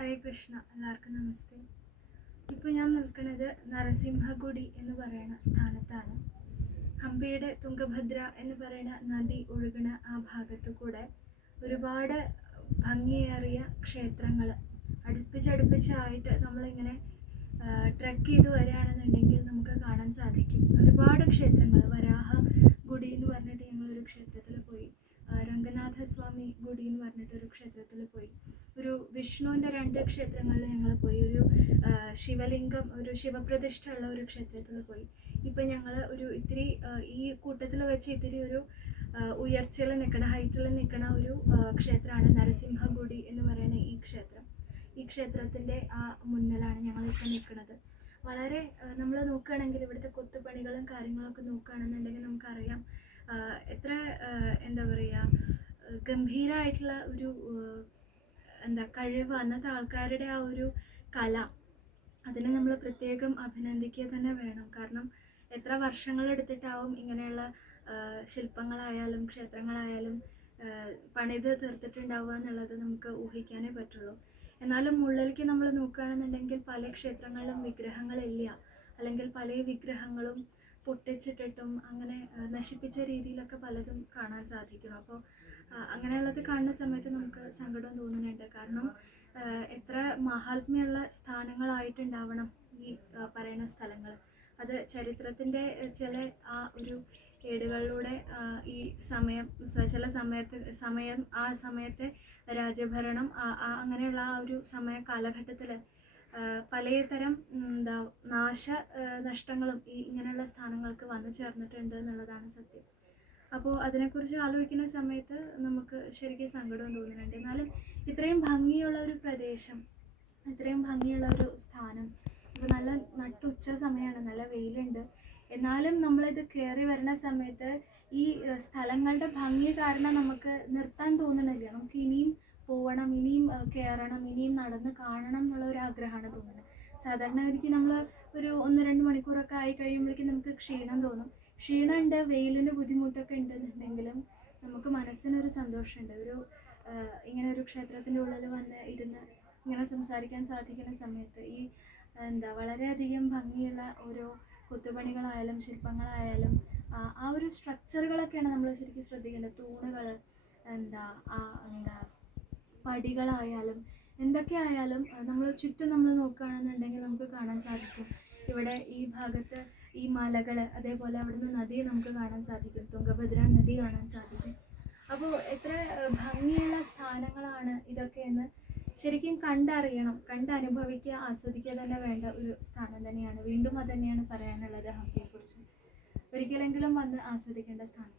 ഹരേ കൃഷ്ണ എല്ലാവർക്കും നമസ്തേ. ഇപ്പോൾ ഞാൻ നിൽക്കുന്നത് നരസിംഹഗുഡി എന്ന് പറയുന്ന സ്ഥാനത്താണ്. ഹംപിയുടെ തുംഗഭദ്ര എന്ന് പറയുന്ന നദി ഒഴുകുന്ന ആ ഭാഗത്തു കൂടെ ഒരുപാട് ഭംഗിയേറിയ ക്ഷേത്രങ്ങൾ അടുപ്പിച്ചടുപ്പിച്ചായിട്ട് നമ്മളിങ്ങനെ ട്രക്ക് ചെയ്ത് വരികയാണെന്നുണ്ടെങ്കിൽ നമുക്ക് കാണാൻ സാധിക്കും. ഒരുപാട് ക്ഷേത്രങ്ങൾ വരാഹ ഗുഡി എന്ന് പറഞ്ഞിട്ട് ഞങ്ങളൊരു ക്ഷേത്രത്തിൽ പോയി. രംഗനാഥ സ്വാമി ഗുഡി എന്ന് പറഞ്ഞിട്ട് ഒരു ക്ഷേത്രത്തിൽ പോയി. ഒരു വിഷ്ണുവിന്റെ രണ്ട് ക്ഷേത്രങ്ങളിൽ ഞങ്ങൾ പോയി. ഒരു ശിവലിംഗം ഒരു ശിവപ്രതിഷ്ഠ ഉള്ള ഒരു ക്ഷേത്രത്തിൽ പോയി. ഇപ്പം ഞങ്ങൾ ഒരു ഇത്തിരി ഈ കൂട്ടത്തിൽ വെച്ച് ഇത്തിരി ഒരു ഉയർച്ചയിൽ നിൽക്കണ ഹൈറ്റിൽ നിൽക്കണ ഒരു ക്ഷേത്രമാണ് നരസിംഹഗുഡി എന്ന് പറയുന്ന ഈ ക്ഷേത്രം. ഈ ക്ഷേത്രത്തിന്റെ ആ മുന്നിലാണ് ഞങ്ങളിപ്പോൾ നിൽക്കുന്നത്. വളരെ നമ്മൾ നോക്കുകയാണെങ്കിൽ ഇവിടുത്തെ കൊത്തുപണികളും കാര്യങ്ങളൊക്കെ നോക്കുകയാണെന്നുണ്ടെങ്കിൽ നമുക്കറിയാം എത്ര എന്താ പറയുക ഗംഭീരമായിട്ടുള്ള ഒരു എന്താ കഴിവ് അന്നത്തെ ആൾക്കാരുടെ ആ ഒരു കല. അതിനെ നമ്മൾ പ്രത്യേകം അഭിനന്ദിക്കുക തന്നെ വേണം. കാരണം എത്ര വർഷങ്ങളെടുത്തിട്ടാവും ഇങ്ങനെയുള്ള ശില്പങ്ങളായാലും ക്ഷേത്രങ്ങളായാലും പണിത് തീർത്തിട്ടുണ്ടാവുക എന്നുള്ളത് നമുക്ക് ഊഹിക്കാനേ പറ്റുള്ളൂ. എന്നാലും ഉള്ളിലേക്ക് നമ്മൾ നോക്കുകയാണെന്നുണ്ടെങ്കിൽ പല ക്ഷേത്രങ്ങളിലും വിഗ്രഹങ്ങളില്ല. അല്ലെങ്കിൽ പല വിഗ്രഹങ്ങളും പൊട്ടിച്ചിട്ടിട്ടും അങ്ങനെ നശിപ്പിച്ച രീതിയിലൊക്കെ പലതും കാണാൻ സാധിക്കണം അപ്പോൾ അങ്ങനെയുള്ളത് കാണുന്ന സമയത്ത് നമുക്ക് സങ്കടം തോന്നുന്നുണ്ട്. കാരണം എത്ര മഹാത്മ്യമുള്ള സ്ഥാനങ്ങളായിട്ടുണ്ടാവണം ഈ പറയുന്ന സ്ഥലങ്ങൾ അത് ചരിത്രത്തിന്റെ ചില ആ ഒരു ഏടുകളിലൂടെ ഈ സമയം ചില സമയത്ത് സമയം ആ സമയത്തെ രാജ്യഭരണം അങ്ങനെയുള്ള ആ ഒരു സമയ കാലഘട്ടത്തിൽ പലതരം എന്താ നാശ നഷ്ടങ്ങളും ഈ ഇങ്ങനെയുള്ള സ്ഥാനങ്ങൾക്ക് വന്നു ചേർന്നിട്ടുണ്ട് എന്നുള്ളതാണ് സത്യം. അപ്പോൾ അതിനെക്കുറിച്ച് ആലോചിക്കുന്ന സമയത്ത് നമുക്ക് ശരിക്കും സങ്കടം തോന്നുന്നുണ്ട്. എന്നാലും ഇത്രയും ഭംഗിയുള്ള ഒരു പ്രദേശം ഇത്രയും ഭംഗിയുള്ള ഒരു സ്ഥാനം ഇപ്പോൾ നല്ല നട്ടുച്ച സമയമാണ് നല്ല വെയിലുണ്ട്. എന്നാലും നമ്മളിത് കയറി വരുന്ന സമയത്ത് ഈ സ്ഥലങ്ങളുടെ ഭംഗി കാരണം നമുക്ക് നിർത്താൻ തോന്നണില്ല നമുക്ക് ഏഹ്, കയറണം ഇനിയും നടന്ന് കാണണം എന്നുള്ള ഒരു ആഗ്രഹമാണ് തോന്നുന്നത്. സാധാരണ ഗതിക്ക് നമ്മൾ ഒരു ഒന്ന് രണ്ട് മണിക്കൂറൊക്കെ ആയി കഴിയുമ്പോഴേക്കും നമുക്ക് ക്ഷീണം തോന്നും. ക്ഷീണമുണ്ട് വെയിലിന് ബുദ്ധിമുട്ടൊക്കെ ഉണ്ടെന്നുണ്ടെങ്കിലും നമുക്ക് മനസ്സിനൊരു സന്തോഷമുണ്ട്. ഒരു ഇങ്ങനെ ഒരു ക്ഷേത്രത്തിന്റെ ഉള്ളിൽ വന്ന് ഇരുന്ന് ഇങ്ങനെ സംസാരിക്കാൻ സാധിക്കുന്ന സമയത്ത് ഈ എന്താ വളരെയധികം ഭംഗിയുള്ള ഓരോ കൊത്തുപണികളായാലും ശില്പങ്ങളായാലും ആ ഒരു സ്ട്രക്ചറുകളൊക്കെയാണ് നമ്മൾ ശരിക്കും ശ്രദ്ധിക്കേണ്ടത്. തൂണുകൾ എന്താ ആ എന്താ പടികളായാലും എന്തൊക്കെ ആയാലും നമ്മൾ ചുറ്റും നമ്മൾ നോക്കുകയാണെന്നുണ്ടെങ്കിൽ നമുക്ക് കാണാൻ സാധിക്കും. ഇവിടെ ഈ ഭാഗത്ത് ഈ മലകൾ അതേപോലെ അവിടുന്ന് നദി നമുക്ക് കാണാൻ സാധിക്കും. തുംഗഭദ്ര നദി കാണാൻ സാധിക്കും. അപ്പോൾ എത്ര ഭംഗിയുള്ള സ്ഥാനങ്ങളാണ് ഇതൊക്കെ എന്ന് ശരിക്കും കണ്ടറിയണം. കണ്ടനുഭവിക്കുക ആസ്വദിക്കുക തന്നെ വേണ്ട ഒരു സ്ഥാനം തന്നെയാണ്. വീണ്ടും അത് തന്നെയാണ് പറയാനുള്ളത് ഹംപിയെക്കുറിച്ച്. ഒരിക്കലെങ്കിലും വന്ന് ആസ്വദിക്കേണ്ട സ്ഥാനം